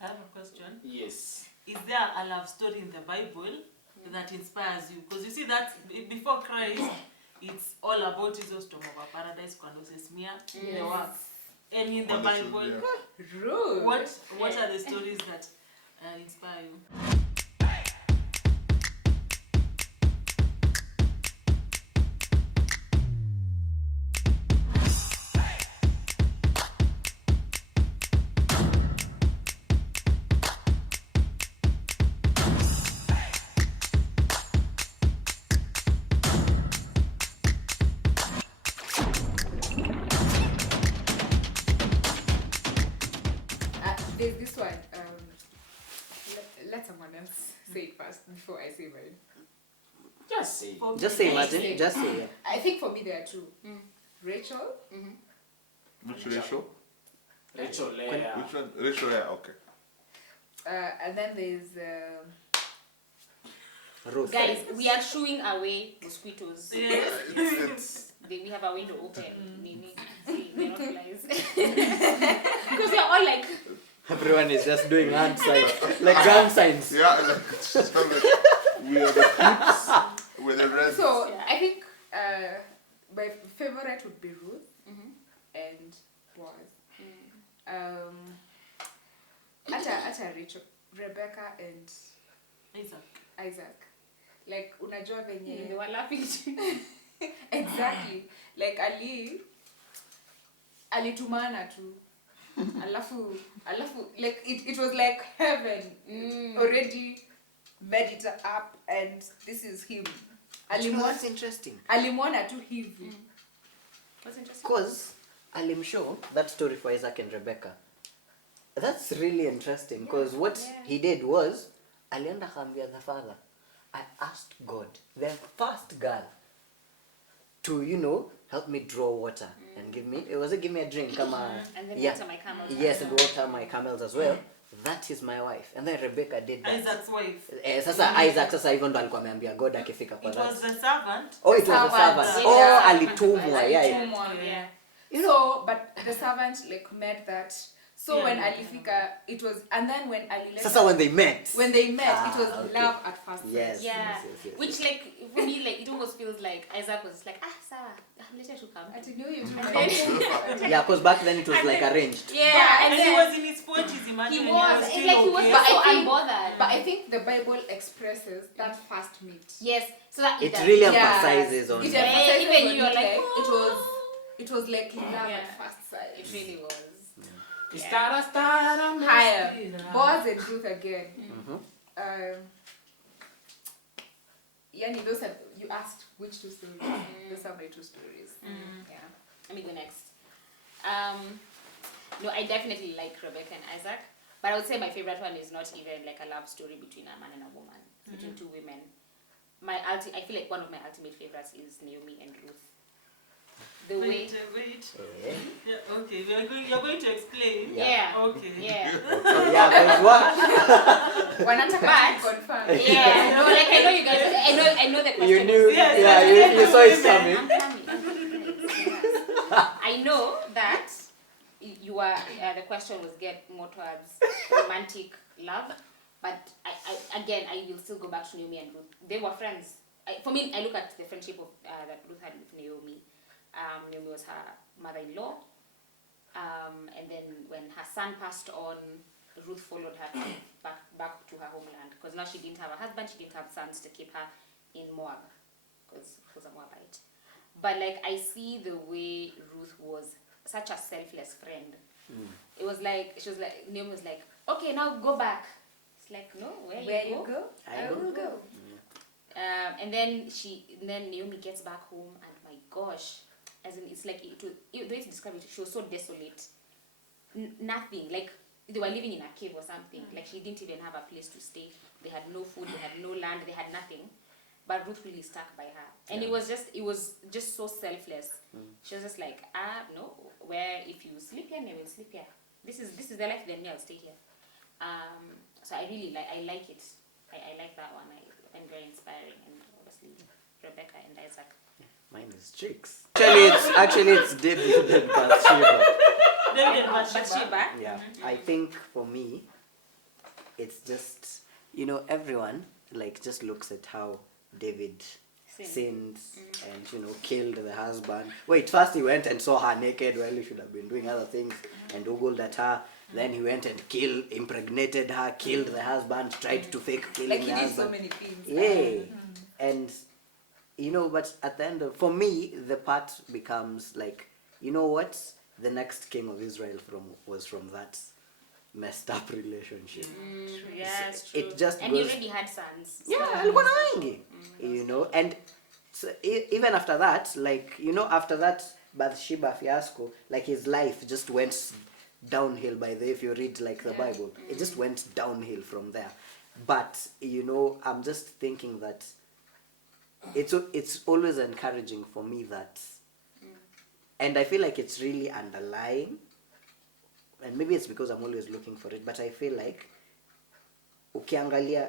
I have a question. Yes. Is there a love story in the Bible that inspires you? Because you see that before Christ, it's all about Jesus to of paradise, Smear, the work. And in the Bible, what are the stories that inspire you? There's this one. Let someone else say it first before I say mine. Just say. Just say, imagine. Just say. Yeah. I think for me there are two. Rachel. Which Rachel? Rachel, Leah. Which one? Rachel, yeah, okay. And then there's Ruth. Guys, we are shooing away mosquitoes. It's We have a window open. They're not flies. Because they're all like... Everyone is just doing hand signs, like gang signs. yeah, like, we are the flips with the red. so Yeah. I think my favorite would be Ruth and Boaz. Ata Rachel, Rebecca and Isaac. Like unajua venye They were laughing too. exactly. Like alitumana tu. Alafu like it was like heaven already made it up, and this is him. You know what's interesting? Alimwona tu hivi. What's interesting? Because alimshow that story for Isaac and Rebecca. That's really interesting because what he did was alienda kaambia the father, I asked God, the first girl, to help me draw water and give me a drink And then water my camels. Yes, and water my camels as well. That is my wife. And then Rebecca did that. Isaac's wife. Isaac sasa hivyo ndo alikuwa ameambia God akifika kwa It that. was the servant. Oh, it was the servant. Oh, alitumwa. Yeah. So, but the servant like met that. So when alifika, it was, and then when alileta. Sasa when they met, it was love at first sight. Yes. Yeah. Which like for me like it almost feels like Isaac was like Sarah, later to come. I didn't know you. yeah, because back then it was like arranged. Yeah, And he was in his 40s, imagine. He was still like he was okay. so unbothered. But I think the Bible expresses that first meet. Yes, so that It really emphasizes on It that. emphasizes Even on you're it, like, it was like love Yeah. at first sight. it really was. Higher. Boaz and Ruth again. Yani those are, you asked which two stories. Those are my two stories. Yeah. Let me go next. No, I definitely like Rebecca and Isaac, but I would say my favorite one is not even like a love story between a man and a woman, between two women. I feel like one of my ultimate favorites is Naomi and Ruth. The way. Wait. Yeah, okay. You're going to explain. Yeah. Okay. Yeah. Yeah, because what? Wanataka confirm. Yeah. No, like I know you guys. I know the question. You knew. Yes, Yeah, you saw it coming. I'm coming. I know that you are. The question was get more towards romantic love, but I will still go back to Naomi and Ruth. They were friends. For me, I look at the friendship of that Ruth had with Naomi. Naomi was her mother-in-law, and then when her son passed on, Ruth followed her back to her homeland because now she didn't have a husband, she didn't have sons to keep her in Moab because she was a Moabite. But like I see the way Ruth was such a selfless friend. It was like she was like Naomi was like, okay, now go back. It's like no, where you go? I will go. And then Naomi gets back home, and my gosh, as in it's like the way to describe it, she was so desolate. Nothing, like they were living in a cave or something. Like she didn't even have a place to stay. They had no food, they had no land, they had nothing. But Ruth really stuck by her, and it was just so selfless. She was just like, no, where if you sleep here, I will sleep here. This is the life. Then I'll stay here. So I really like it. I like that one. And very inspiring, and obviously Rebecca and Isaac. Mine is chicks. Actually it's David and Bathsheba. David and Bathsheba. Bathsheba. Yeah, I think for me, it's just, you know, everyone like just looks at how David sinned and, you know, killed the husband. Wait, first he went and saw her naked while he should have been doing other things and ogled at her. Then he went and impregnated her, killed the husband, tried to fake killing Like he the did husband. so many things. Yeah. And, you know, but at the end of, for me, the part becomes like, you know what? The next king of Israel was from that messed up relationship. Yes, So true. it just and goes, he already had sons. yeah, alikuwa na wengi, you know, and so even after that, like, you know, after that Bathsheba fiasco, like his life just went downhill. By the way, if you read like the Bible, it just went downhill from there. But, you know, I'm just thinking that it's always encouraging for me that, and I feel like it's really underlying, and maybe it's because I'm always looking for it, but I feel like ukiangalia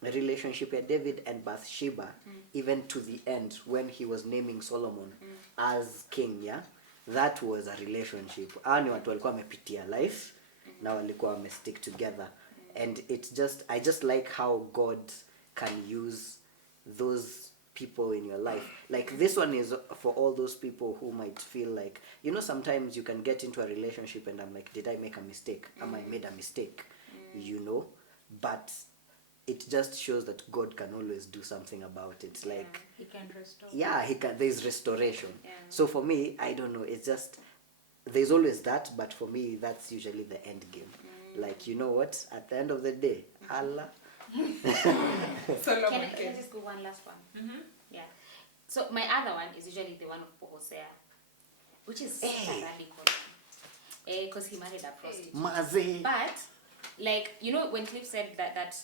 relationship ya David and Bathsheba, even to the end when he was naming Solomon as king, yeah, that was a relationship. Hao ni watu walikuwa wamepitia life na walikuwa wamestick together, and I just like how God can use those people in your life. Like this one is for all those people who might feel like, you know, sometimes you can get into a relationship and I'm like, did I make a mistake? Am I made a mistake? You know, but it just shows that God can always do something about it. Like, He can restore. yeah, there's restoration. Yeah. So for me, I don't know, it's just, there's always that, but for me, that's usually the end game. Like, you know what, at the end of the day, Allah. Solomon Can I came. just go one last one? Yeah. So my other one is usually the one of Hosea, which is such a radical one. Because he married a prostitute. Maze. But, like, you know, when Cliff said that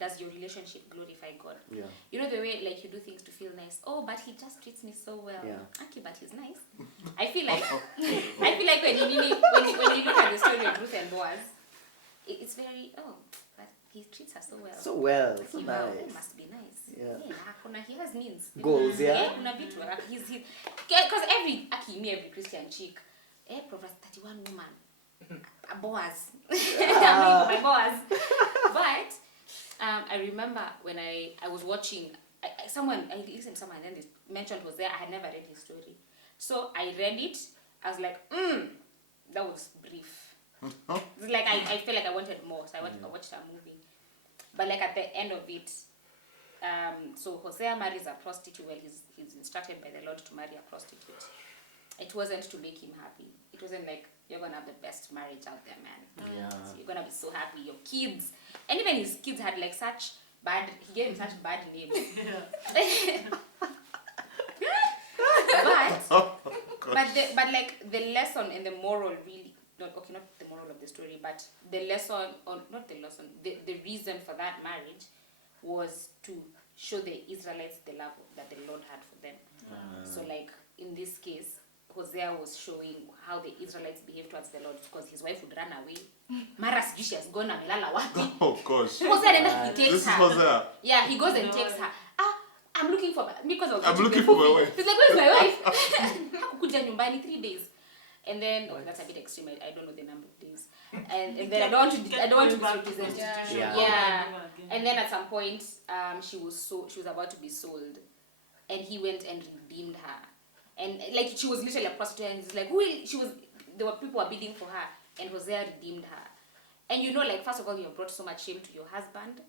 does your relationship glorify God? Yeah. You know the way, like, you do things to feel nice. Oh, but he just treats me so well. Yeah. Okay, but he's nice. I feel like when you look at the story of Ruth and Boaz, it's very, oh, but he treats her so well. So well, so Okay, wow, nice. that must be nice. Yeah. He has means. Goals, yeah. Kuna vitu, because every Christian chick, Proverbs 31 woman, a Boaz. I'm looking for my Boaz. But I remember when I was watching, I listened to someone and then they mentioned Hosea. I had never read his story. So I read it. I was like, that was brief. Like I feel like I wanted more. So I watched a movie. But like at the end of it, so Hosea marries a prostitute. Well, he's instructed by the Lord to marry a prostitute. It wasn't to make him happy. It wasn't like, you're gonna have the best marriage out there, man. Yeah. So you're gonna be so happy. Your kids, and even his kids had like such bad. He gave him such bad names. But like the lesson and the moral really, not the moral of the story, but the lesson, or not the lesson, the reason for that marriage was to show the Israelites the love that the Lord had for them. So like in this case, Hosea was showing how the Israelites behaved towards the Lord, because his wife would run away. Mara sijui she has gone amelala wapi. Oh gosh. Hosea then he takes This is her. Hosea. Yeah, he goes and takes her. I'm looking for I'm looking for my wife. He's like, where's my wife? Hakukuja nyumbani 3 days. And then that's a bit extreme. I don't know the number of days. And then I don't want to misrepresent. Yeah. And then at some point, she was about to be sold, and he went and redeemed her. And like she was literally a prostitute, and it's like there were people were bidding for her, and Hosea redeemed her. And you know, like, first of all, you have brought so much shame to your husband,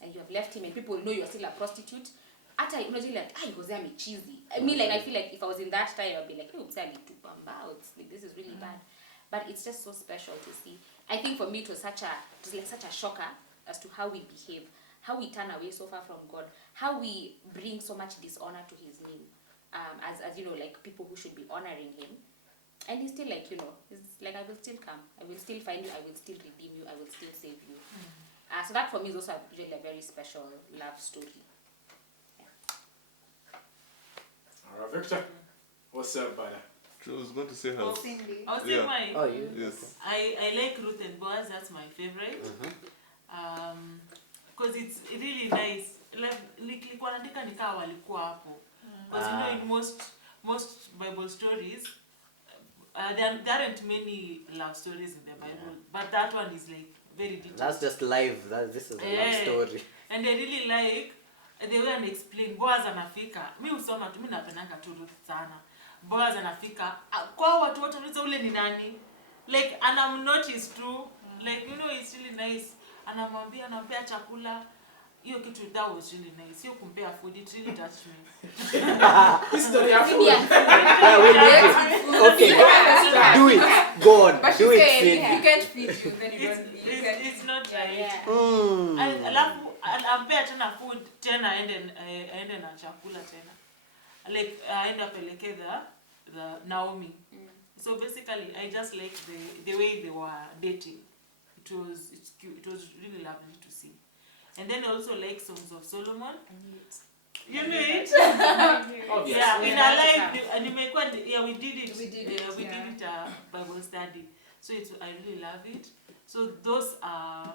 and you have left him, and people know you're still a prostitute. After you know, like, Hosea me cheesy. I mean, like, I feel like if I was in that time, I'd be like, Hosea me too bamba. Like, this is really bad. But it's just so special to see. I think for me, it was such a shocker as to how we behave, how we turn away so far from God, how we bring so much dishonor to His name, as you know, like people who should be honoring Him, and He's still like, you know, He's like, I will still come, I will still find you, I will still redeem you, I will still save you. So that for me is also really a very special love story. Alright, Victor, what's up, brother? She was going to say her. I'll say Yeah. mine. Oh, you? Yes. I like Ruth and Boaz. That's my favorite. Because it's really nice. Like nilikuwa naandika nikaa walikuwa hapo. Because you know, in most Bible stories, there aren't many love stories in the Bible, but that one is like very detailed. That's just live. This is a love story. And I really like the way and explain. Boaz anafika. Mi usoma tu, mi napendanga tu Ruth sana. Boaz anafika. Kwa watu wote wanauliza ule ni nani? Like anamnotice tu. Like you know it's really nice. Anamwambia anampea chakula. Hiyo kitu that was really nice. Sio kumpea food, it really touched me. History of food. Yeah, we need it. Okay, do it. Go on. But Do she it, said, Sid. if you can't feed you, then you don't. You can't. It's not right. Yeah. Alafu ampea tena food tena aende na chakula tena. Like aende apeleke the Naomi. So basically I just like the way they were dating. It's cute. It was really lovely to see. And then I also like Songs of Solomon. You knew it? Obviously. Yeah, in our life, we did it. We did it Bible study. So I really love it. So those are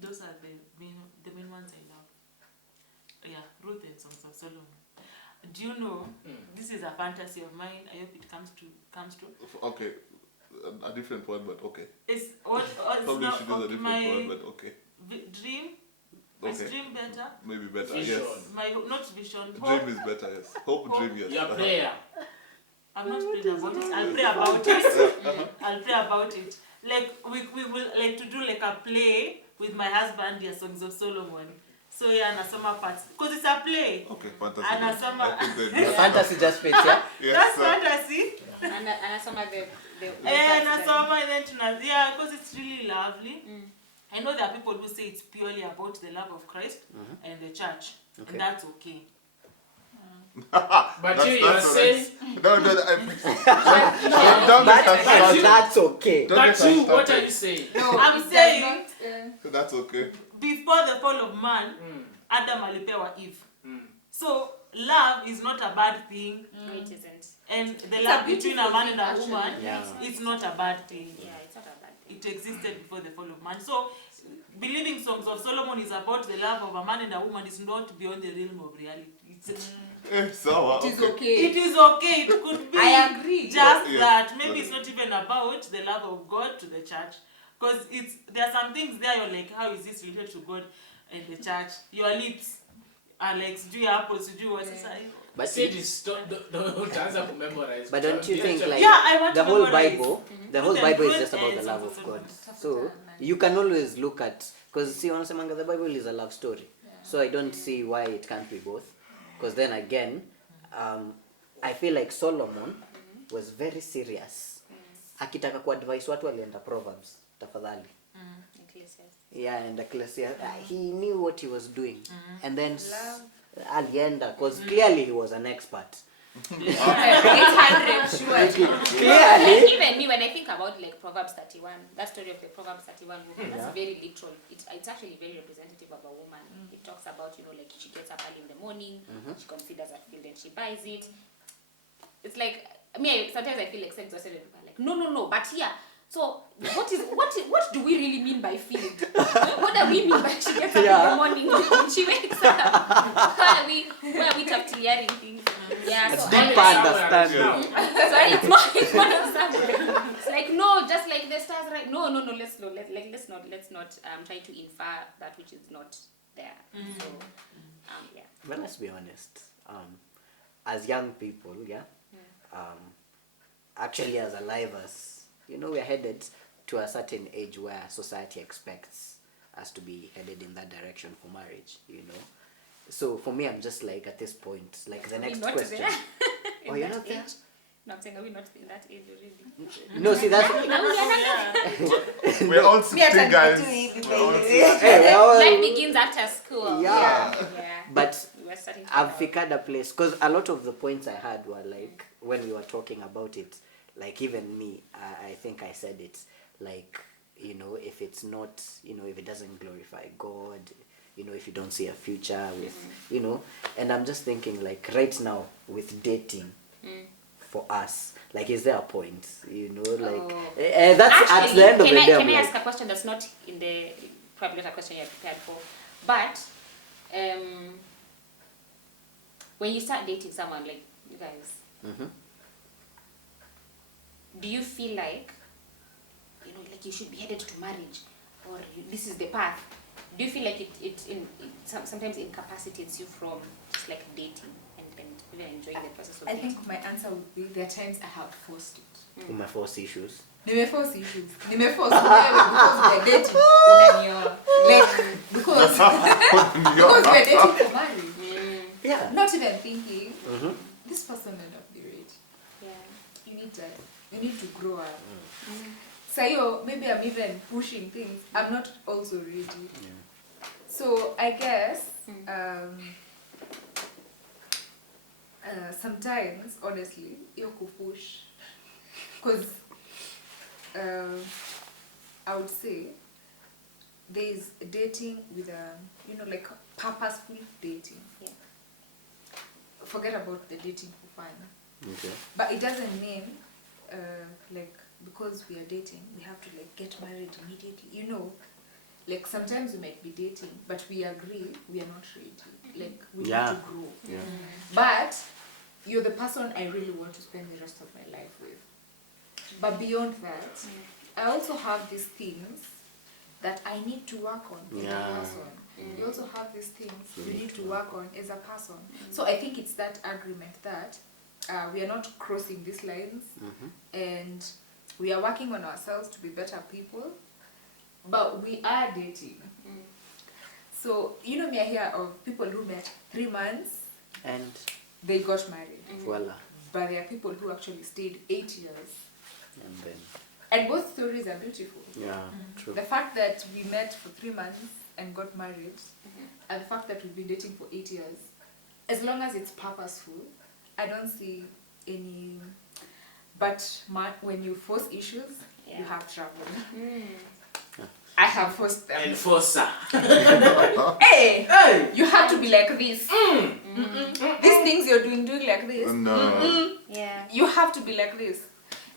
the main ones I love. Yeah, Ruth and Songs of Solomon. Do you know? This is a fantasy of mine. I hope it comes true. Okay, a different one, but okay. It's what Probably it's should not use a different my one, but okay. dream. Okay. Is dream better? Maybe better, Vision. yes. My not vision. Dream is better, yes. Hope, dream, yes. Your prayer. I'm not praying about it. I'll pray about it. I'll pray about it. Like we will like to do like a play with my husband, yeah, Songs of Solomon. So yeah, anasoma parts because it's a play. Okay, fantasy. Anasoma. I think they do. Fantasy just fits, yeah? Yes, That's sir. fantasy. And some of the Anasoma and then yeah, because it's really lovely. I know there are people who say it's purely about the love of Christ and the church, Okay. and that's okay. But you are saying. No, don't get us started. That's okay. Don't But get us you, what started. are you saying? No, I'm it does saying- not, That's okay. Before the fall of man, Adam alipewa Eve. So love is not a bad thing, No, it isn't. and the a love between a beautiful man and a thing, woman, actually. Yeah. it's not a bad thing. Yeah, it's not a bad thing. It existed before the fall of man. So believing Songs of Solomon is about the love of a man and a woman is not beyond the realm of reality. So, it is okay. okay. It is okay. It could be I agree. just Yes. that. Maybe Okay. it's not even about the love of God to the church. Because there are some things there you're like, how is this related to God and the church? Your lips are like, do your apples, do what is But Say this, don't answer to memorize. But don't you think like Yeah, I want the to whole memorize. Bible, the whole Ruth and Bible is Ruth just about and the love Songs of of God. Solomon. So you can always look at, because see, wanasemanga the Bible is a love story. So I don't see why it can't be both. Because then again, I feel like Solomon was very serious. Akitaka kuadvise watu alienda Proverbs, tafadhali. Yeah, and Ecclesiastes. He knew what he was doing. And then alienda, because clearly he was an expert. 800, sure. Clearly. Even me, when I think about like Proverbs 31, that story of the Proverbs 31 woman, that's very literal. It's actually very representative of a woman. It talks about, like she gets up early in the morning, she considers a field and she buys it. It's like, sometimes I feel like so exhausted and people are like, no, but yeah. So what do we really mean by field? What do we mean by she gets up in the morning when she wakes up? Where are we tafsiriaring things? Yeah, It's so deep I- understanding. Sorry, it's more understanding. It's like no, just like the stars, right? No. Let's not try to infer that which is not there. So, yeah. But let's be honest. As young people, actually as alive as, we're headed to a certain age where society expects us to be headed in that direction for marriage, So for me, I'm just like at this point, like the next Not question. there. Oh, In you're that not there? age. No, I'm saying are we not in that age already? No, see that's We're all Me, I 16 can guys. do it. We're all hey, well, Life begins after school. Yeah. But We're starting to I've know. figured a place because a lot of the points I had were like when we were talking about it, like even me, I think I said it, like, if it's not, if it doesn't glorify God, if you don't see a future with, and I'm just thinking like right now with dating for us, like is there a point, like that's at the end of the day. Can I'm I like, ask a question that's not in the probably not a question you're prepared for, but when you start dating someone like you guys, do you feel like like you should be headed to marriage, or this is the path, do you feel like it sometimes incapacitates you from just like dating and even enjoying the process of I dating? think my answer would be there are times I have forced it. My force issues. Nimeforce issues. Nimeforce because we're dating. Unanioa. Like, because we're dating for marriage. Yeah. Not even thinking, Mm-hmm. this person may not be ready. Yeah. You need to grow up. So maybe I'm even pushing things. I'm not also ready. So I guess sometimes, honestly, you could push. Because I would say there's dating with like purposeful dating. Yeah. Forget about the dating for fun. Okay. But it doesn't mean like because we are dating we have to like get married immediately. You know, like sometimes we might be dating but we agree we are not ready. Like we need to grow. Yeah. But you're the person I really want to spend the rest of my life with. But beyond that, I also have these things that I need to work on as a person. You also have these things you need to work on as a person. So I think it's that agreement that we are not crossing these lines and we are working on ourselves to be better people, but we are dating. So, you know, me, I hear of people who met 3 months And they got married. voila. But there are people who actually stayed 8 years. And then And both stories are beautiful. true. The fact that we met for 3 months and got married, and the fact that we've been dating for 8 years, as long as it's purposeful, I don't see any. But when you force issues, you have trouble. I have forced them. Enforcer. Hey, Hey! you have to be like this. These things you're doing like this. No. Yeah. You have to be like this.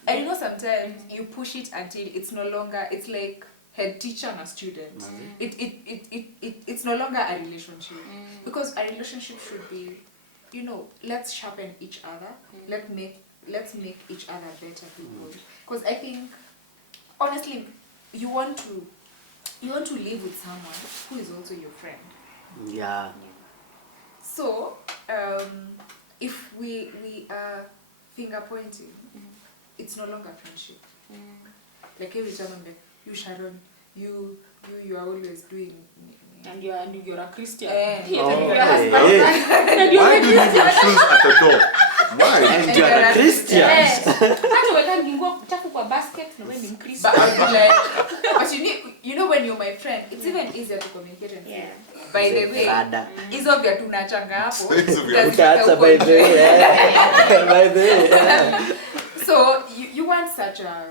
And you know, sometimes you push it until it's no longer, it's like head teacher and a student. It's no longer a relationship. Because a relationship should be, you know, let's sharpen each other. Let's make each other better people. Because I think, honestly, you want to live with someone who is also your friend. Yeah. So, if we are finger pointing, it's no longer friendship. Like every time I'm like, you Sharon, you are always doing. And you're a Christian. Why do you leave your shoes at the door? Why? And you're a Christian. Hata weka nguo chafu kwa basket na wewe ni Mkristo. But I'll be like, but you know when you're my friend, it's even easier to communicate and say, by the way, hizo vya tunachanga hapo. Utaacha by the way. By the way. So you want such a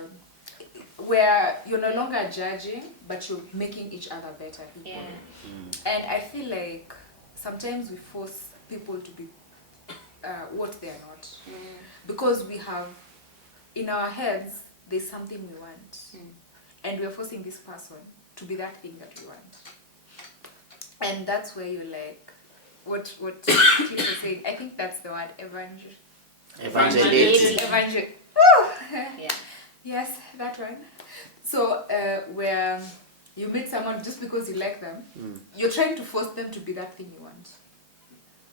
where you're no longer judging, but you're making each other better people. Yeah. And I feel like sometimes we force people to be what they are not. Because we have, in our heads, there's something we want. And we're forcing this person to be that thing that we want. And that's where you're like, what Cliff was saying, I think that's the word, Evangelating. Yeah. Yes, that one. So where you meet someone just because you like them, you're trying to force them to be that thing you want.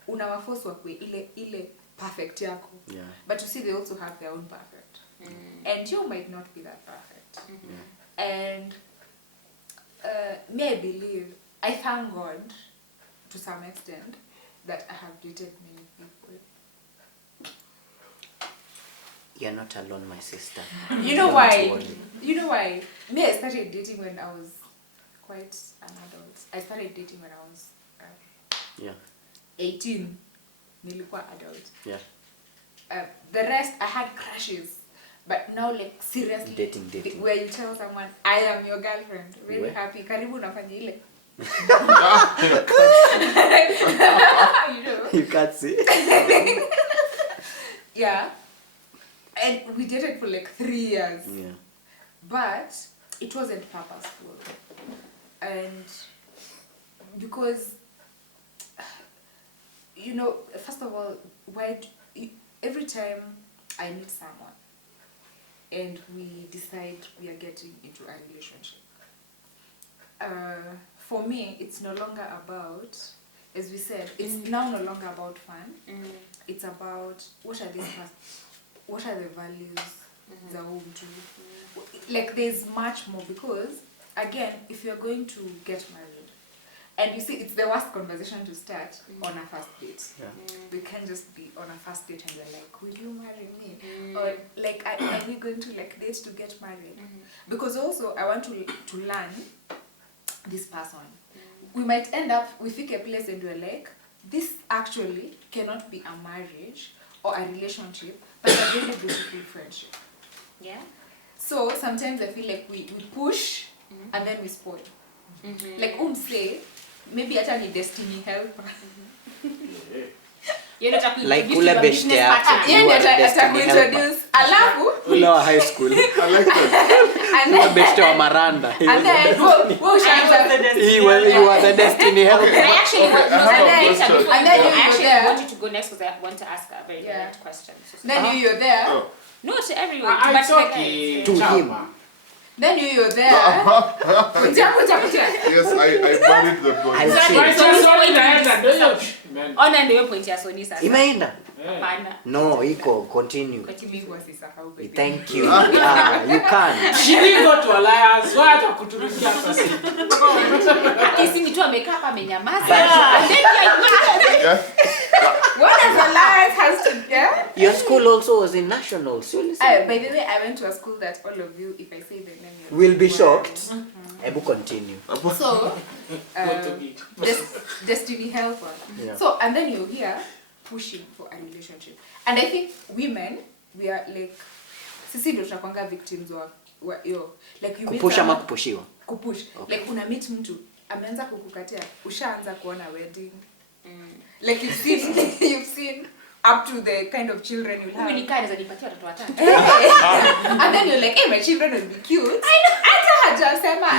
Unawaforce wakwe ile perfect yako. Yeah. But you see, they also have their own perfect. And you might not be that perfect. And me, I believe, I thank God to some extent that I have dated many people. You're not alone, my sister. You know why? You know why? Me, I started dating when I was quite an adult. I started dating when I was 18. Nilikuwa adult. Yeah. The rest, I had crushes. But now, like, seriously, Dating. where you tell someone, I am your girlfriend, very Where? happy, karibu nafanya ile. You know? You can't see. Yeah. And we dated for like 3 years. Yeah. But it wasn't purposeful. And because, you know, first of all, every time I meet someone and we decide we are getting into a relationship, For me, it's no longer about, as we said, it's now no longer about fun. It's about what are the values that we do. Like there's much more, because again, if you're going to get married, and you see, it's the worst conversation to start on a first date. We can't just be on a first date and you're like, will you marry me? Or like, are we going to like date to get married? Because also, I want to learn this person. We might end up, we pick a place and we're like, this actually cannot be a marriage or a relationship, but a very beautiful friendship. Yeah. So sometimes I feel like we push and then we spoil. Like say, maybe hata ni destiny helper. You're not a like ule beshte yako. Yeye atakuintroduce. Alafu ule wa high school. I like that. and then Beshte wa Maranda. and then You are the destiny helper. I actually want there. want you to go next because I want to ask a very direct question. Then you're there. Oh. No, to everyone. It's but okay. To him. Then you're there. Yes, I buried the boy. Ona ndio point ya Sony sasa. Imeenda? Hapana. No, iko continue. Continue sisahau baby. Thank you. You can. Shilingo to alliance. Wacha kuturukia hapa sasa. Kisi mtu amekaa hapa amenyamaza. Yeah. What does alliance has to Your school also was in nationals. You listen. By the way, I went to a school that all of you, if I say the name, Will be shocked. Ebu continue. So, destiny helper. Yeah. So, and then you're here pushing for a relationship. And I think women, we are like, sisi ndo tunakuanga victims wa yo. Like you Kupusha ama kupushiwa? Kupush. Okay. Like una meet mtu, ameanza kukukatia, ushaanza kuona wedding. Like you've seen up to the kind of children you'll have. And then you're like, hey, my children will be cute.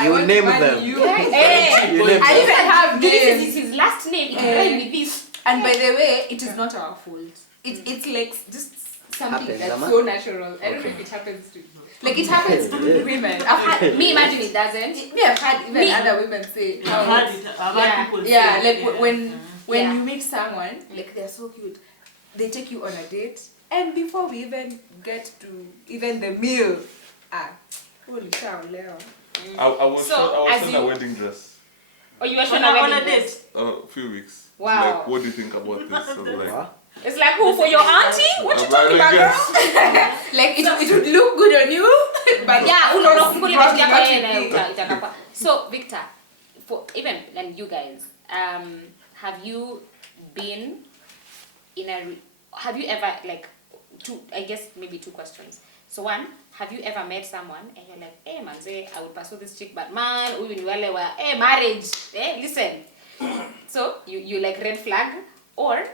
You name them. You. You I even have This names. is his last name. It's going with this. And by the way, it is not our fault. It's like just something Happens, that's Ama? so natural. I don't know if it happens to like it happens to women. I've had Me imagine it doesn't. me. I've had even other women say, I've heard people say yeah, it, like when Yeah. you meet someone, like they're so cute, they take you on a date, and before we even get to even the meal, holy cow, Leo. I was So, as in you- a wedding dress. Or you were on a date. A few weeks. Wow. Like, what do you think about this? So, like, What? It's like, who, for your auntie? What you I'm talking like, about, girl? yes. Like it would look good on you, but Yeah, probably unakukulia itakapa. So, Victor, for even and you guys, have you been in have you ever like I guess maybe two questions. So one, have you ever met someone and you're like, hey manze, I would pursue this chick, but man, huyu ni wale wa marriage. Listen. So you like red flag, or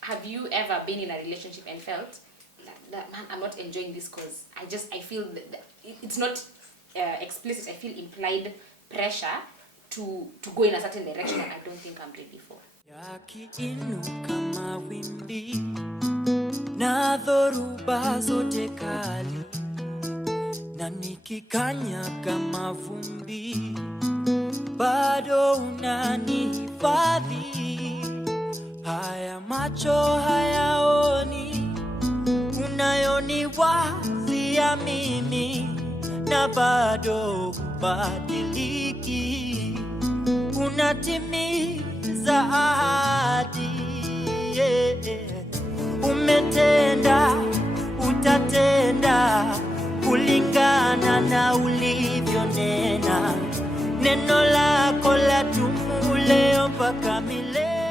have you ever been in a relationship and felt like that, man, I'm not enjoying this because I feel that it's not explicit, I feel implied pressure to go in a certain direction that I don't think I'm ready for. Yakiinuka mawimbi na dhoruba zote kali, na nikikanyaga mavumbi bado unanihifadhi. Haya macho hayaoni unayoniwazia mimi, na bado hubadiliki, unatimiza ahadi. Umetenda, utatenda kulingana na ulivyonena. Neno lako ladumu leo mpaka milele.